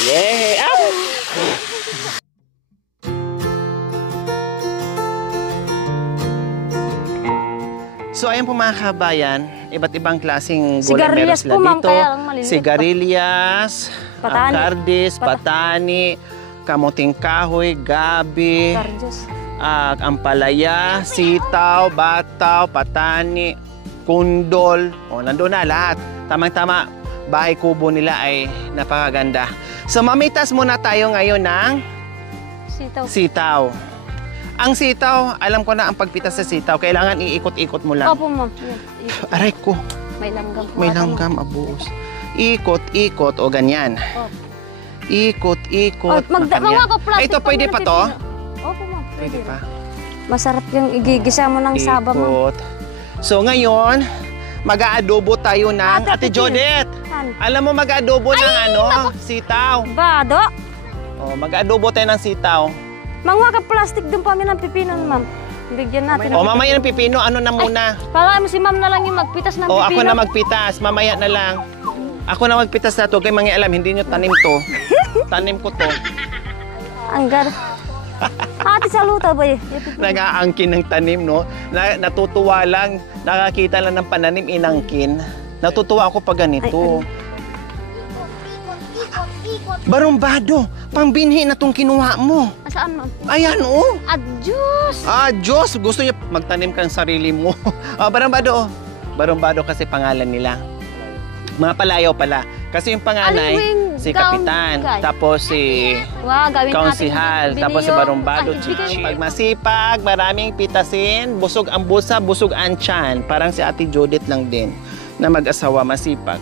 Yay! Ah! So ayan po mga kabayan, iba't ibang klaseng gulay meron sila dito. Sigarilyas, kardis, patani, kamuting kahoy, gabi, ampalaya, sitaw, bataw, patani, kundol. O, nandun na lahat. Tamang-tama, bahay kubo nila ay napakaganda. So mamitas muna tayo ngayon ng sitaw. Ang sitaw, alam ko na ang pagpitas sa sitaw, kailangan iikot-ikot mo lang. Opo, ma'am. Aray ko. May langgam po. May langgam, abuos. Ikot-ikot, o ganyan. Ikot-ikot. Ito, pwede pa to? Opo, ma'am. Pwede pa. Masarap yung igigisa mo ng saba, ma'am. So ngayon, mag-aadobo tayo ng Ate Jodette. Alam mo mag-aadobo ng ano? Sitaw. Bado. Oh, mag-aadobo tayo ng sitaw. Manguha ka plastic doon pa ng pipino, ma'am. Bigyan natin. O, mamaya ng pipino. Ano na muna? Para mo si ma'am na lang yung magpitas ng pipino. O, ako na magpitas. Mamaya na lang. Ako na magpitas na to. Kaya mangialam, hindi nyo tanim to. Tanim ko to. Anggar. Ate, saluta ba eh? Nag-aangkin ng tanim, no? Natutuwa lang. Nakakita lang ng pananim, inangkin. Natutuwa ako pag ganito. Barumbado, pambinhi na tong kinuha mo. Saan, ma'am? Ayan, oh. Diyos. Diyos. Gusto niya magtanim ka ng sarili mo. Barumbado, oh. Barumbado kasi pangalan nila. Mga palayaw pala. Kasi yung panganay, si Kapitan. Tapos si Kaunsihal. Tapos si Barumbado. Pag masipag, maraming pitasin, busog ang busa, busog ang tiyan. Parang si Ate Judith lang din na mag-asawa masipag.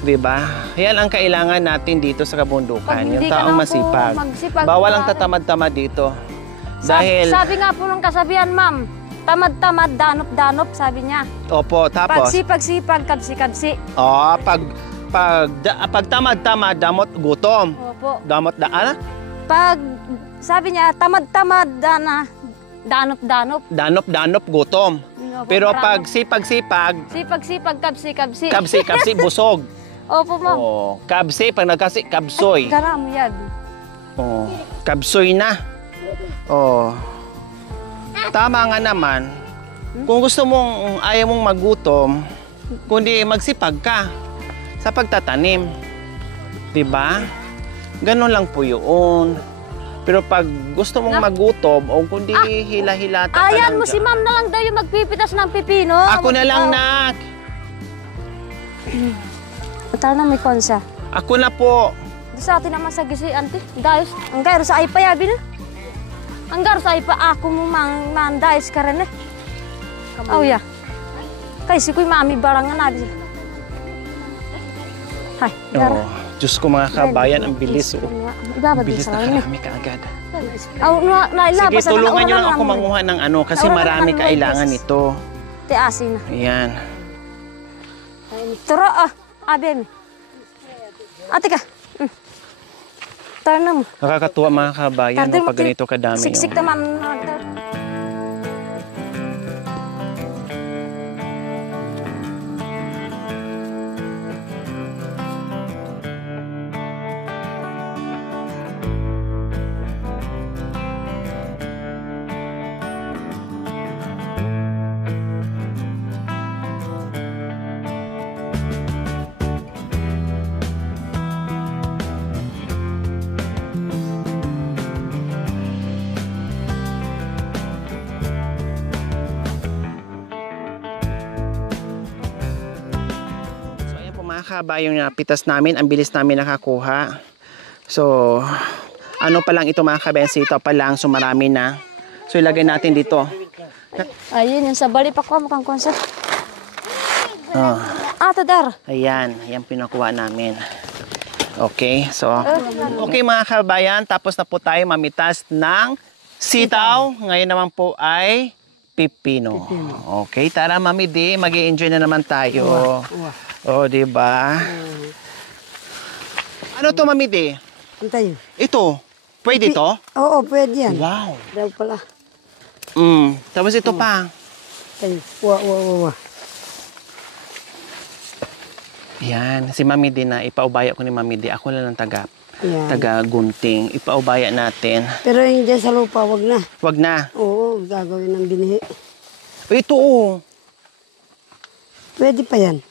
Diba? Yan ang kailangan natin dito sa kabundukan. Yung taong masipag. Bawal ang tatamad-tamad dito. Dahil... Sabi nga po ng kasabihan, ma'am, tamad-tamad, danop-danop, sabi niya. Opo, tapos? Pagsipag-sipag, kabsi-kabsi. Pag tamad-tamad, damot gutom. Opo. Damot ano? Sabi niya, tamad-tamad, danop-danop. Danop-danop, gutom. Opo, pero pag sipag-sipag... Sipag-sipag, kabsi-kabsi. Kabsi-kabsi, busog. Opo, ma'am. Kabsi, pag nagkasi, kabsoy. Karamo yan. Kabsoy na. Tama nga naman. Kung gusto mong, ayaw mong magutom, kundi magsipag ka sa pagtatanim. Diba? Ganon lang po yun. Pero pag gusto mong magutom, o kundi hila-hilata ka ayan lang mo, si ma'am na lang daw yung magpipitas ng pipino. Ako na lang, nak. Tara na, may konsa. Ako na po. Sa atin naman sa gisi, auntie. Dayos. Ang garo sa ipa yabi na. Ang garo sa ipa, ako mo mandayos ka rin eh. Oh, yeah. Kasi ko'y mami barang nga nabi. Hay, garo. Diyos ko mga kabayan, ang bilis. Ang bilis na karami kaagad. Sige, tulungan nyo lang ako manguha ng ano kasi marami kailangan ito. Tiasin na. Ayan. Turo, abi. Ate ka. Tara na mo. Nakakatuwa mga kabayan pag ganito kadami. Siksik naman. Kabayong napitas namin, ang bilis namin nakakuha. So, ano pa lang ito mga kabayan, sitaw pa lang, so marami na. So, ilagay natin dito. Ayun, yung sa bali pa ko, mukhang konsa. Tadar. Ayan, ayan pinakuha namin. Okay, so, okay mga kabayan, tapos na po tayo mamitas ng sitaw. Ngayon naman po ay pipino. Okay, tara Mami D, mag-i-enjoy na naman tayo. Diba? Ano to, Mami D? Antay. Ito, pwede to? Oo, pwede yan. Wow. Daw pala. Tapos ito pa. Antay. Wa. Yan, si Mami D na, ipaubaya ko ni Mami D. Ako lang taga Ayan. gunting. Ipaubaya natin. Pero yung dyan sa lupa, wag na. Wag na. Oo, gagawin ng binhi. Ito oh. Pwede pa yan.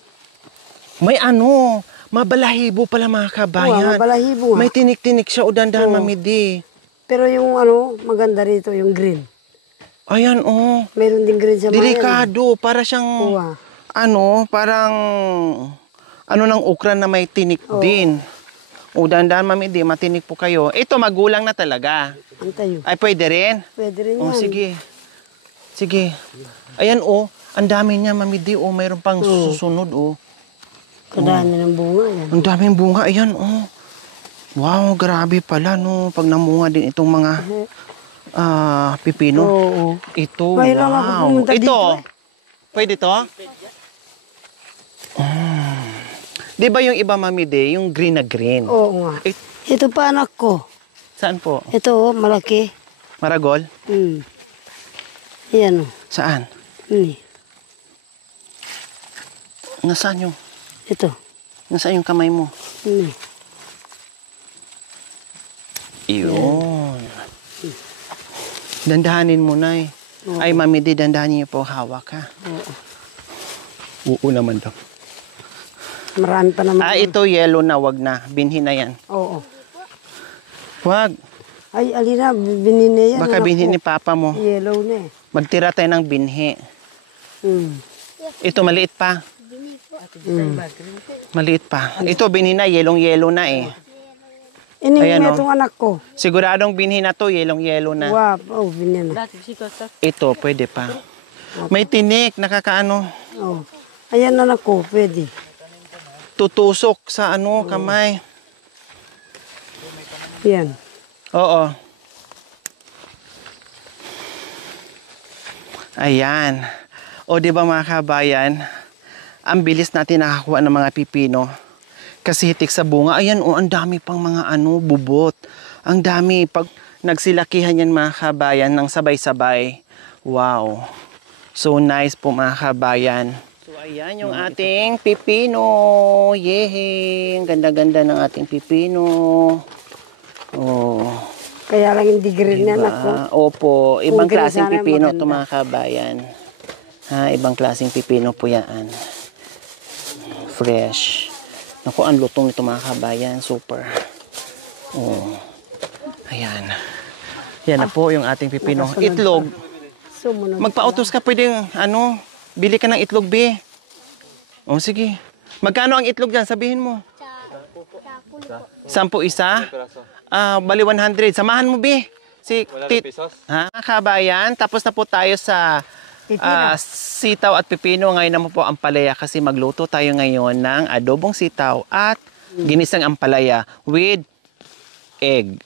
May ano, mabalahibo pala mga Oo, kabayan. mabalahibo nga. May tinik-tinik siya o dandahan, Oo. Mami D. Pero yung ano, maganda rito, yung green. Ayan oh. Meron din green sa mga yan. Delikado. Para Oo, siyang, ah. parang, ng okra na may tinik din. O dandahan, Mami D, matinik po kayo. Ito, magulang na talaga. Antayo. Ay, pwede rin? Pwede rin Oh, yan. sige. Sige. Ayan oh, ang dami niya, Mami D. Oh, mayroon pang susunod oh. Kadami ng bunga yan. Ang daming bunga, ayan oh. Wow, grabe pala no. Pag namunga din itong mga pipino. Oo. Ito, Mahirap ako wow. pumunta Ito, dito, pwede to? Di ba yung iba, Mami D, yung green na green? Oo nga. Eh, Ito pa anak ko. saan po? Ito, malaki. Maragol? Yan. Saan? Nasaan yung, Ito. nasaan yung kamay mo? Ini. Iyon. Dandahanin mo na eh. Ay, Mami D, dandahanin niyo po hawak ha. Oo naman daw. Marami pa naman. Ito yellow na, wag na. Binhi na yan. Oo. Wag. Ay, alina, binini yan. Baka anak binhi ko. ni Papa mo. Yellow na eh. Magtira tayo ng binhi. Ito, maliit pa. Maliit pa. Ito, binhi na, yellow na eh. Ining Ayan, na oh. itong anak ko. Siguradong binhi na to, yellow na. Wow, binyan na. Ito, pwede pa. May tinik, nakakaano. Oh. Ayan anak ko, pwede. Tutusok sa kamay. Yan. Oo. Ayan. O di ba mga kabayan, ang bilis natin nakakuha ng mga pipino. Kasi hitik sa bunga. Ayan ang dami pang mga bubot. Ang dami. Pag nagsilakihan yan mga kabayan ng sabay-sabay. Wow. So nice po mga kabayan. So ayan yung ating pipino. Yehey. Ang ganda-ganda ng ating pipino. Oh. Kaya lang hindi green na anak ko. Opo, ibang Kung green klaseng sana, pipino maganda. to mga kabayan. Ibang klaseng pipino po yan. Fresh. Naku, ang lutong nito mga kabayan. Super. Oh. Ayan. Yan na po yung ating pipino. Nakasunod Itlog. Sumunod. Magpa-autos ka pwedeng, bili ka ng itlog, be. O, sige. Magkano ang itlog dyan? Sabihin mo. 10 isa? Bali 100. Samahan mo, be. Si pesos? Kabayan, tapos na po tayo sa sitaw at pipino. Ngayon naman po ang palaya kasi magluto tayo ngayon ng adobong sitaw at ginisang ampalaya with egg.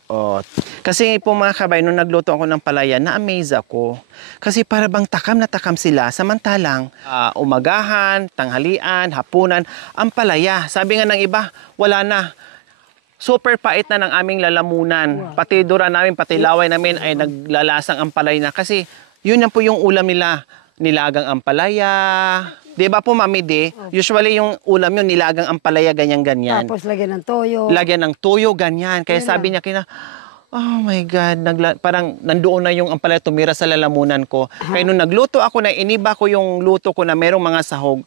Kasi po mga kabayan, nung nagluto ako ng palaya, na-amaze ako. Kasi para bang takam na takam sila. Samantalang umagahan, tanghalian, hapunan, ang palaya. Sabi nga ng iba, wala na. Super pait na ng aming lalamunan. Pati dura namin, pati laway namin ay naglalasang ampalaya na. Kasi yun yan po yung ulam nila. Nilagang ampalaya. Di ba po, Mami D? Usually yung ulam yun, nilagang ampalaya, ganyan-ganyan. Tapos lagyan ng toyo. Lagyan ng toyo, ganyan. Kaya sabi niya oh my God, parang nandoon na yung ampalaya tumira sa lalamunan ko. Kaya nung nagluto ako na iniba ko yung luto ko na merong mga sahog,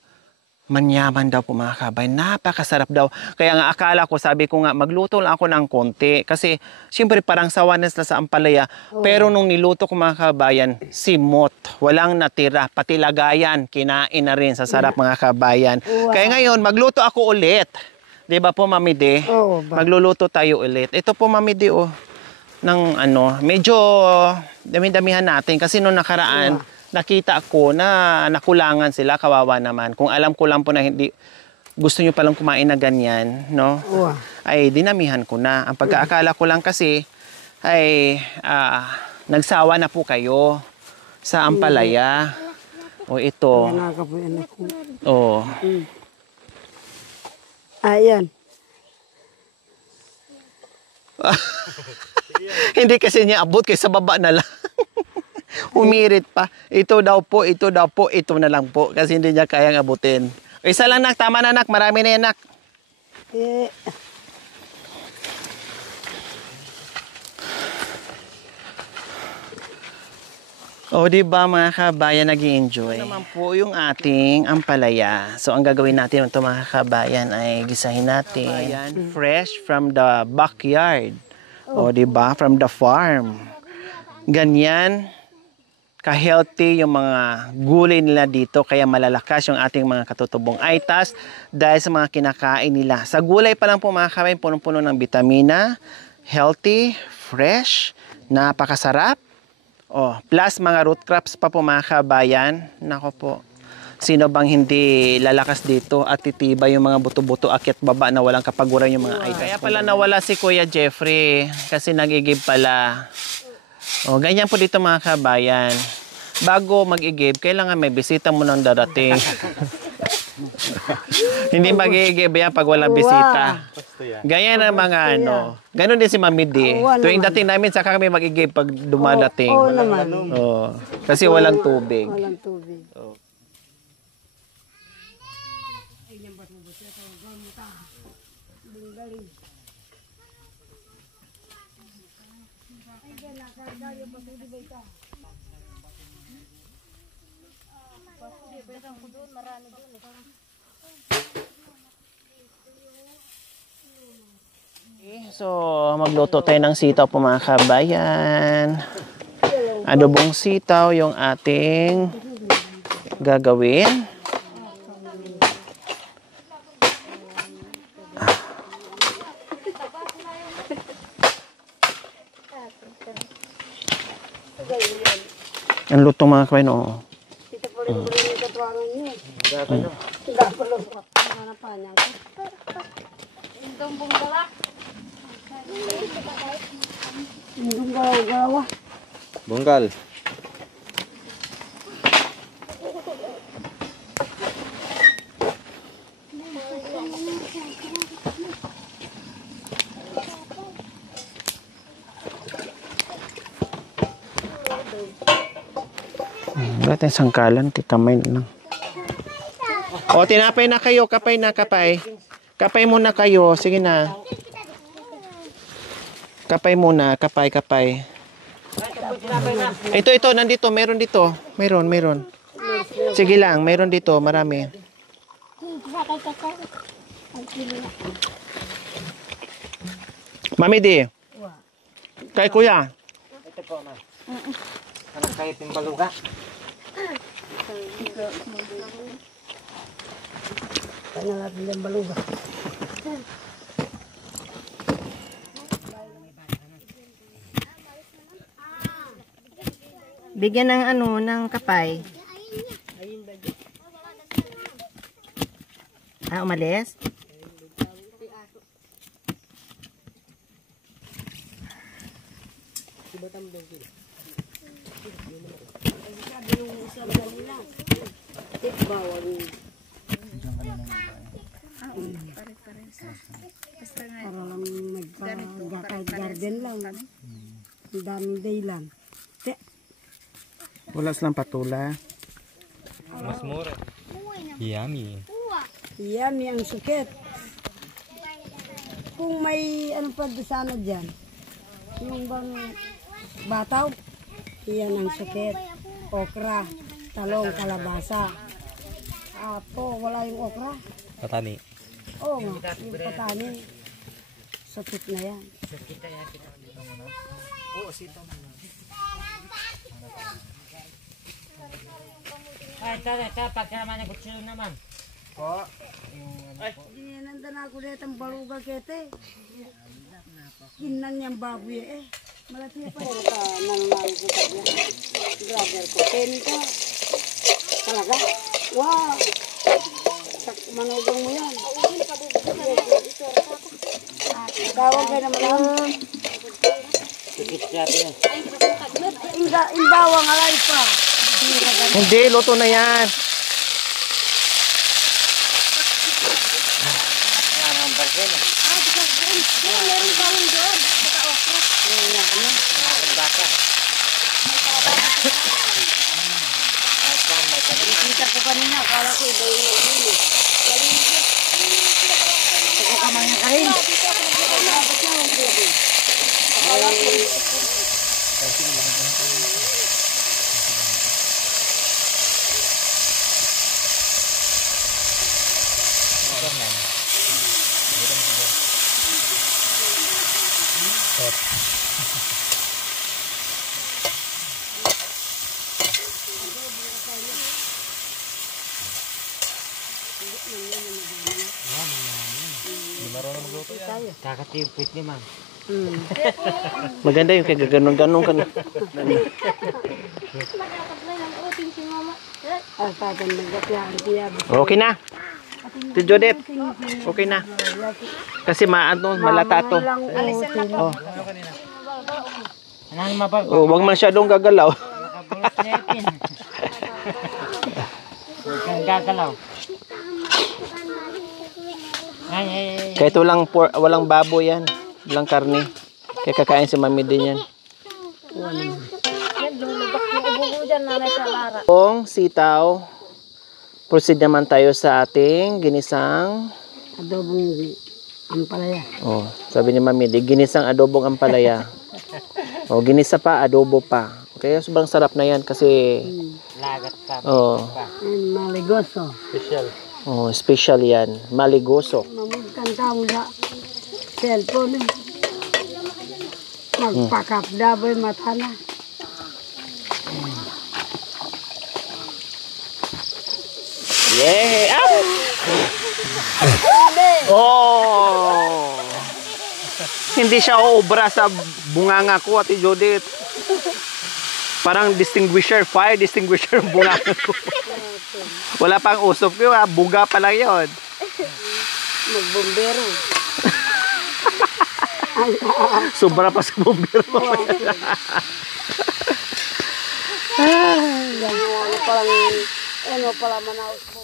manyaman daw po mga kabay. Napakasarap daw. Kaya nga akala ko, sabi ko nga, magluto lang ako ng konti. Kasi siyempre parang sawanas na sa ampalaya. Pero nung niluto ko mga kabayan, simot. Walang natira. Pati lagayan, kinain na rin sa sarap mga kabayan. Kaya ngayon, magluto ako ulit. Di ba po, Mami D? Oo ba? Magluluto tayo ulit. Ito po, Mami D, ng medyo dami-damihan natin. Kasi nung nakaraan, nakita ko na nakulangan sila, kawawa naman. Kung alam ko lang po na hindi gusto nyo palang kumain na ganyan, no? Ay dinamihan ko na. Ang pagkaakala ko lang kasi ay nagsawa na po kayo sa ampalaya. O ito. O. Ayan. Hindi kasi niya abot kaysa baba na lang. Umirit pa. Ito daw po, ito na lang po. Kasi hindi niya kayang abutin. Isa lang, nak. Tama na, nak. Marami na yan, nak. Eh, O, di ba mga kabayan, nag-i-enjoy? Ito naman po yung ating ampalaya. So, ang gagawin natin ito mga kabayan ay gisahin natin. Fresh from the backyard. O, di ba? From the farm. Ganyan ka-healthy yung mga gulay nila dito, kaya malalakas yung ating mga katutubong aitas dahil sa mga kinakain nila. Sa gulay pa lang po mga kabayan, punong-puno ng vitamina, healthy, fresh, napakasarap. Oh, plus mga root crops pa po mga kabayan. Nako po. Sino bang hindi lalakas dito at titibay yung mga buto-buto akyat baba na walang kapaguran yung mga aitas. Kaya pala nawala si Kuya Jeffrey kasi nagigib pala. Oh, ganyan po dito mga kabayan. Bago mag-igib, kailangan may bisita mo nang darating. Hindi mag-igib yan pag walang bisita. Ganyan ang mga ano. Ganon din si Mami D. Tuwing dating namin, saka kami mag-igib pag dumadating. Oo naman. Oh, kasi walang tubig. Walang tubig. So, magluto tayo ng sitaw po mga kabayan. Adobong sitaw yung ating gagawin. Ang luto mga kabayan, oo. Bungkal. Wala tayong sangkalan, titamay na lang. O, tinapay na kayo, kapay na, kapay. Kapay muna kayo, sige na. Kapay muna, kapay, kapay. Ito, nandito, meron dito. Meron. Sige lang, meron dito, marami. Mami di. Kay kuya. Ito po, ma. Anong kahit yung baluga? Panalapin ng baluga. Bigyan ng ano, ng kapay. Ah, umalis? Parang nagka-garden lang. Ang daming daylan. Wala silang patula. Mas mura. Yummy. Yummy ang sukit. Kung may ano pa sana dyan, yung bang bataw, iyan ang sukit. Okra, talong, kalabasa. Apo, wala yung okra. Patani. Oo nga, yung patani. Sukit na yan. Oo, sito mo. Ay, tara, pagkaraman ng kutsilo naman. Po. Ginananda na ako ulit ang baluga kete. Kinan niyang baboy eh. Malati pa yun ka nangyari ko tabi. Brother ko, teni ka. Talaga? Wow! Manugang mo yan. Tawag ka naman lang. Sikit siya ito. Imbawang alay pa. Hindi, luto na yan. Kita ko kanina, akala ko iba yung ulo. Kakatipit ni ma'am. Maganda yung kaya ganon-ganon ka na. Ay, patan nagapyahan tiya. Okay na. Ti Judith, okay na. Kasi malata to. Oh. Ano mapag? Oh, wag masyadong gagalaw. Nakabulot na ipin. Huwag kang gagalaw. Ay. Kahit walang baboy yan. Walang karne. Kaya kakain si mami din yan. Kung sitaw, proceed naman tayo sa ating ginisang Adobong ampalaya. oh, sabi ni mami, ginisang adobong ampalaya. Oh, ginisa pa, adobo pa. Okay, sobrang sarap na yan kasi Lagat pa. oh, Maligoso. oh, special yan. Maligoso. Mamagkanta mo sa cellphone. Magpakapdaboy mata na. Yeah! Oh! Hindi siya obra sa bunganga ko, Ate Judith. Parang fire distinguisher ang bunganga ko. Wala pang usok ko, buga pa lang yun. Magbombero. Sobra pa sa bumbero. Ano pala manaos mo.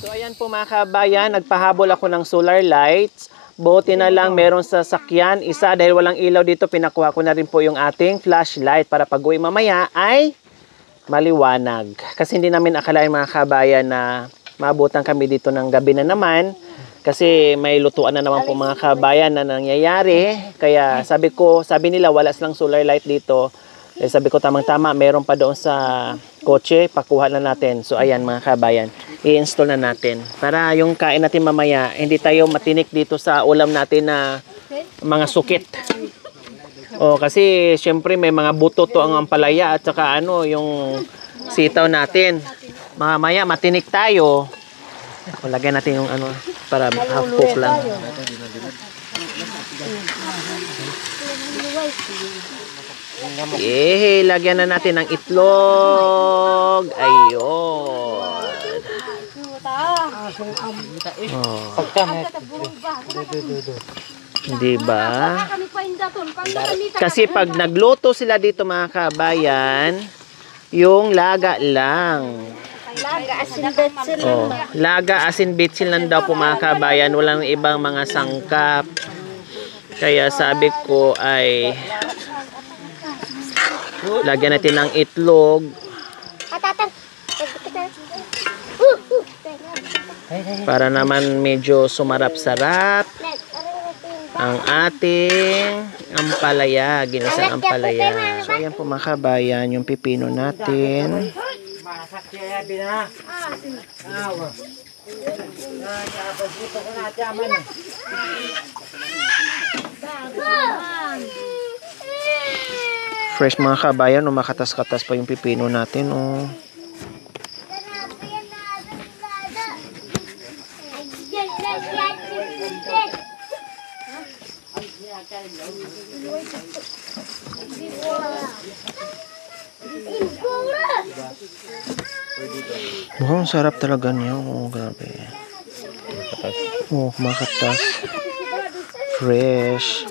So ayan po mga kabayan, nagpahabol ako ng solar lights. Buti na lang meron sa sakyan isa dahil walang ilaw dito, pinakuha ko na rin po yung ating flashlight para pag uwi mamaya ay maliwanag. Kasi hindi namin akalain mga kabayan na maabutan kami dito ng gabi na naman. Kasi may lutuan na naman po mga kabayan na nangyayari. Kaya sabi nila wala silang solar light dito. Eh, sabi ko tamang-tama, meron pa doon sa kotse, pakuha na natin. So ayan mga kabayan, i-install na natin. Para yung kain natin mamaya, hindi tayo matinik dito sa ulam natin na mga sukit. O kasi syempre may mga buto to ang ampalaya at saka yung sitaw natin. Mamaya matinik tayo. O, lagyan natin yung para half cook lang. Lagyan na natin ng itlog. Ayun. Diba? Kasi pag nagluto sila dito mga kabayan, yung laga lang. Laga asin bitsil lang daw po mga kabayan. Walang ibang mga sangkap. Kaya sabi ko ay lagyan natin ng itlog para naman medyo sumarap-sarap ang ating ampalaya, ginisang ampalaya. So ayan po mga kabayan, yung pipino natin. Fresh mga kabayan, makatas-katas pa yung pipino natin. Oh. Wow, ang sarap talaga niya. Oh, grabe. Oh, makatas. Fresh.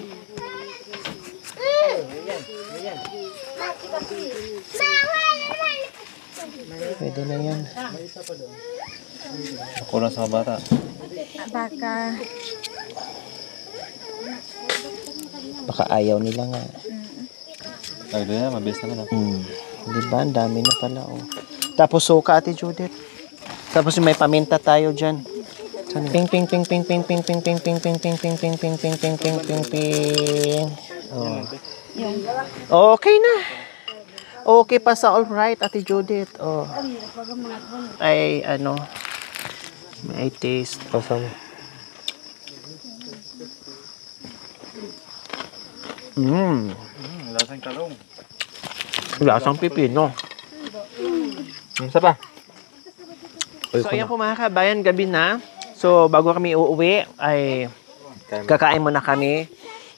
Pwede na yan. Kulang sa bata. Baka. Baka ayaw nila nga. Ay, doon na, mabilis naman. Diba? Ang dami na pala, oh. Tapos suka, Ate Judith. Tapos may paminta tayo dyan. Ping ping ping ping ping ping ping ping ping ping ping ping ping ping ping ping ping ping ping. Oh. Okay na. Okay pa sa all right, Ate Judith. Oh. Ay ano. May taste. Pasama. Lasang talong. Lasang pipino. Isa pa. So ayan po mga kabayan, gabi na. So bago kami uuwi ay kakain muna kami.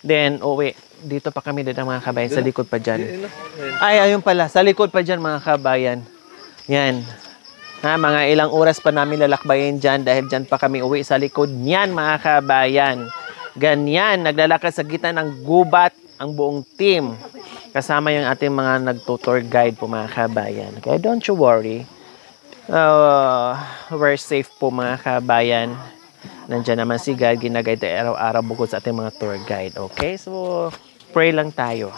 Then uuwi. Dito pa kami din mga kabayan, sa likod pa dyan. Ay, ayun pala, sa likod pa dyan mga kabayan. Yan. Ha, mga ilang oras pa namin lalakbayin dyan dahil dyan pa kami uwi sa likod niyan mga kabayan. Ganyan, naglalakad sa gitna ng gubat ang buong team. Kasama yung ating mga nagtutour guide po mga kabayan. Kaya don't you worry. We're safe po mga kabayan. Nandiyan naman si God, ginaguide araw-araw bukod sa ating mga tour guide. Okay, so pray lang tayo.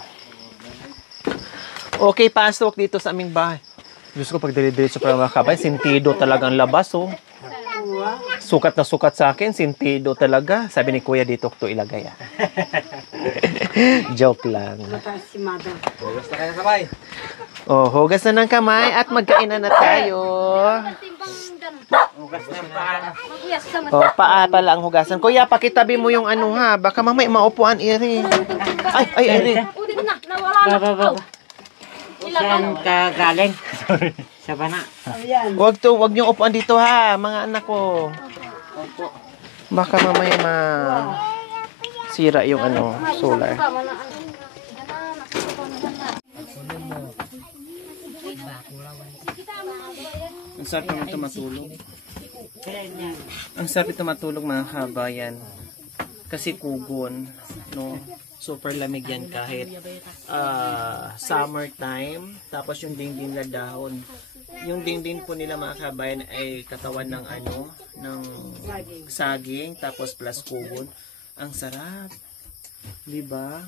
Okay, pasok dito sa aming bahay. Diyos ko, pag dili-diretso pa mga kabayan, sintido talagang labas, oh. Sukat na sukat sa akin, sintido talaga. Sabi ni Kuya, dito ko ilagay. Joke lang. Hugas na kayo kamay. Oh, hugas na ng kamay at magkainan na tayo. Oh, paa pala ang hugasan. Kuya, pakitabi mo yung ano ha. Baka mamay maupuan, Iri. Ay, Iri. Saan ka galing? Sa bana. Wag niyo upuan dito ha, mga anak ko. Baka mamaya sira yung ano, solar. Ang sarap naman ito matulog. Ang sarap ito matulog mga kabayan. Kasi kugon, no? Super lamig yan kahit summertime. Tapos yung dingding na dahon. Yung dingding po nila mga kabayan ay katawan ng ano, ng saging, tapos plus kugon. Ang sarap. Diba?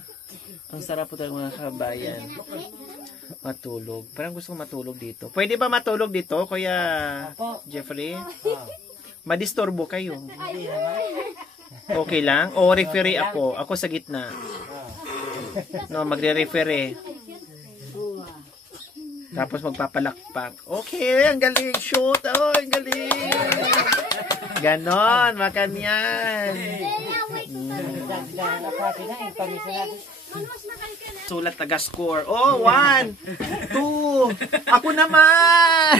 Ang sarap po talaga mga kabayan. Matulog. Parang gusto kong matulog dito. Pwede ba matulog dito, Kuya Jeffrey? Madisturbo kayo. Okay lang? O referee ako. Ako sa gitna. No, magre-referee. Tapos magpapalakpak. Okay, ang galing. Shoot. Oh, ang galing. Ganon, makan yan. Sulat taga-score. Oh, 1, 2. Ako naman.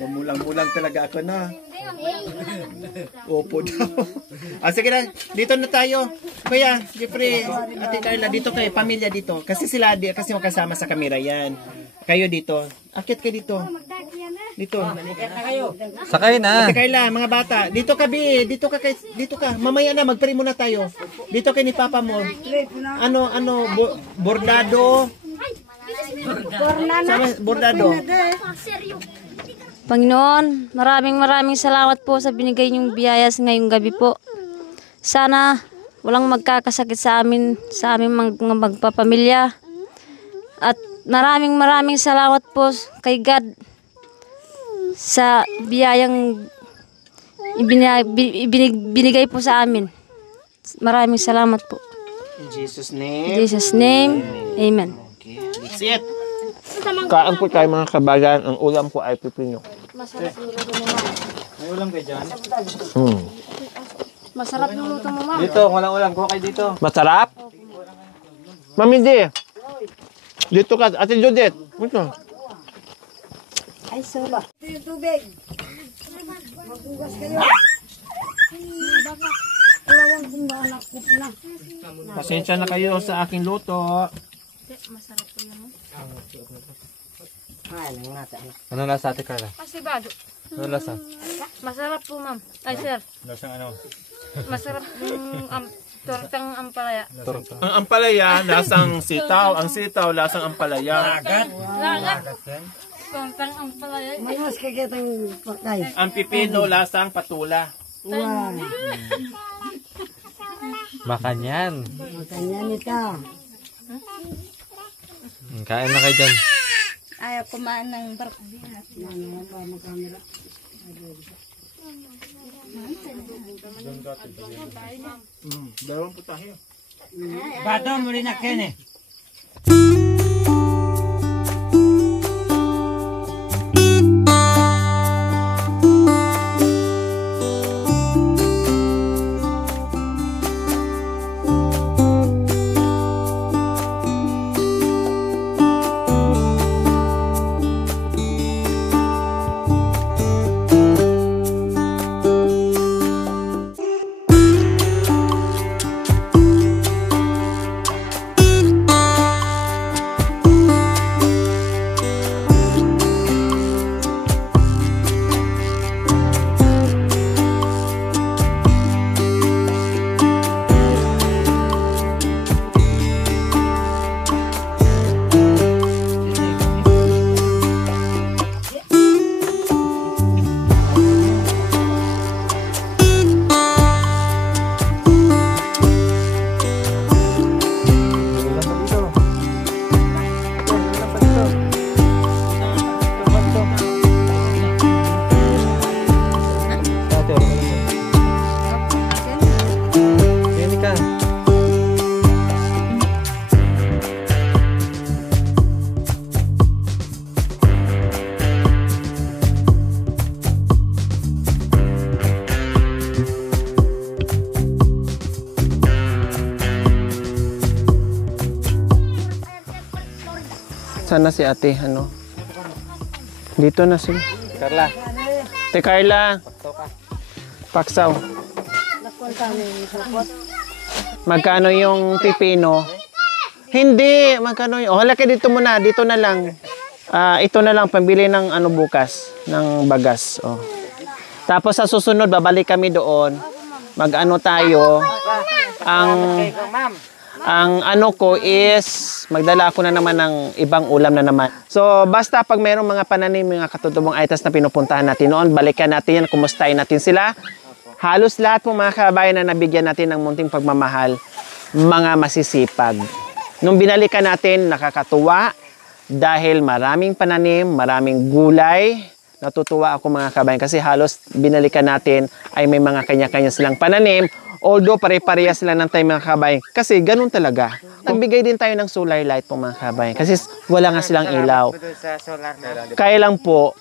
Mulang-mulang talaga ako na. Opo daw. Sige na, dito na tayo. Kuya, Jeffrey, Ate Carla, dito kayo, pamilya dito. Kasi sila, kasi makasama sa kamera yan. Kayo dito. Akit kayo dito. Dito. Sakay na. Ate Carla, mga bata, dito ka, Bi. Dito ka. Mamaya na, mag-pray muna tayo. Dito kay ni Papa mo. Bordado. Bordado. Panginoon, maraming salamat po sa binigay niyong biyaya ngayong gabi po. Sana walang magkakasakit sa aming mga magpapamilya. At maraming salamat po kay God sa biyayang binigay po sa amin. Maraming salamat po. In Jesus' name. In Jesus' name, amen. Okay, that's it. Kaan po tayo mga kabayan. Ang ulam ko ay pipino. May ulam kayo dyan? Masarap yung luto mo, ma'am. Dito, walang ulam. Kuha kayo dito. Masarap? Mami Di. Dito ka. Ate Judith. Ito. Ay, sala. Ito yung tubig. Maghugas kayo. Kulawang kung ba anak ko na. Pasensya na kayo sa aking luto. Masarap po yun. Ano lasa, Ate Carla? Pasibado. Ano lasa? Masarap po, ma'am. Ay, sir. Lasang ano? Masarap yung Tortang ampalaya. Ang ampalaya, lasang sitaw. Ang sitaw, lasang ampalaya. Lagat. Tortang ampalaya. Manas kagitang pakay. Ang pipino, lasang patula. Wow. Makanyan. Makanya nito. Kain na kayo dyan. Ayaw kumain ng barko. Ano pa magkamera? Dalawang putahe. Bato mo rin na kene. Sana si ate, ano? Dito na sila. Carla. Ate Carla. Paksaw. Magkano yung pipino? Hindi, magkano yung... Oh, halika dito muna, dito na lang. Ito na lang, pambili ng ano bukas, ng bagas. Oh. Tapos sa susunod, babalik kami doon. Mag-ano tayo. Ang ano ko is, magdala ako na naman ng ibang ulam na naman. So, basta pag mayroong mga pananim, mga katutubong items na pinupuntahan natin noon, balikan natin yan, kumustahin natin sila. Halos lahat po mga kabayan na nabigyan natin ng munting pagmamahal, mga masisipag. Nung binalikan natin, nakakatuwa dahil maraming pananim, maraming gulay. Natutuwa ako mga kabayan kasi halos binalikan natin ay may mga kanya-kanya silang pananim. Although pare-pareha sila ng tayo mga kabayan. Kasi ganun talaga. Nagbigay din tayo ng solar light po mga kabayan. Kasi wala nga silang ilaw. Kaya lang po,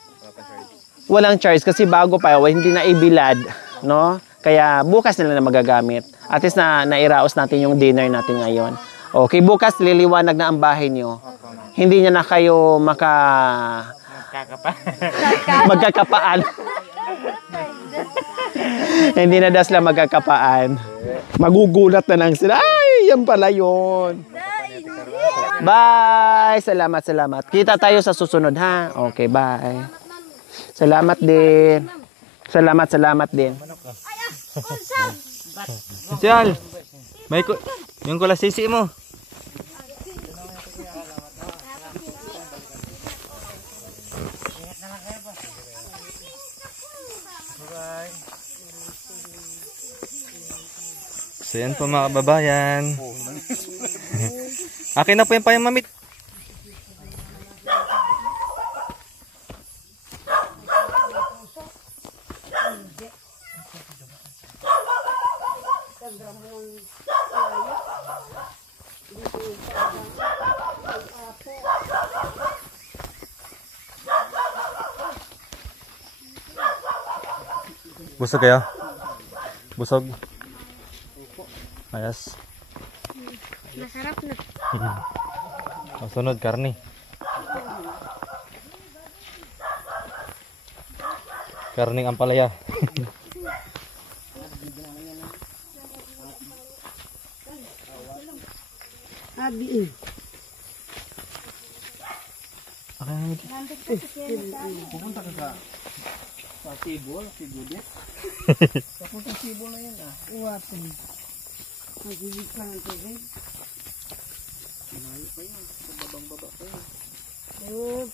walang charge kasi bago pa, hindi na ibilad. No? Kaya bukas nila na magagamit. At least na nairaos natin yung dinner natin ngayon. Okay, bukas liliwanag na ang bahay nyo. Hindi niya na kayo magkakapaan. Hindi na daw sila magkakapaan. Magugulat na lang sila. Ay, yan pala yun. Bye! Salamat, salamat. Kita tayo sa susunod, ha? Okay, bye. Salamat din. Salamat din. Sial! Yung kulasisi mo. So yan po mga kababayan. Akin na po yung payamamit. Busog kayo? Busog? Ayos. Masarap na. Ang sunod, karni. Karning ampalaya. Abi. Pupunta ka sa Cebu, Cebu din. Papunta Cebu na yan ah. Uwapin. Magigit ka ng tubig. Eh,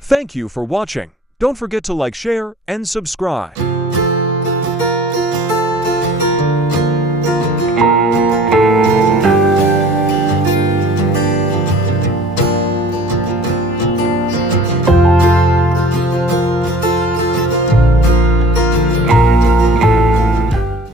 Thank you for watching. Don't forget to like, share, and subscribe.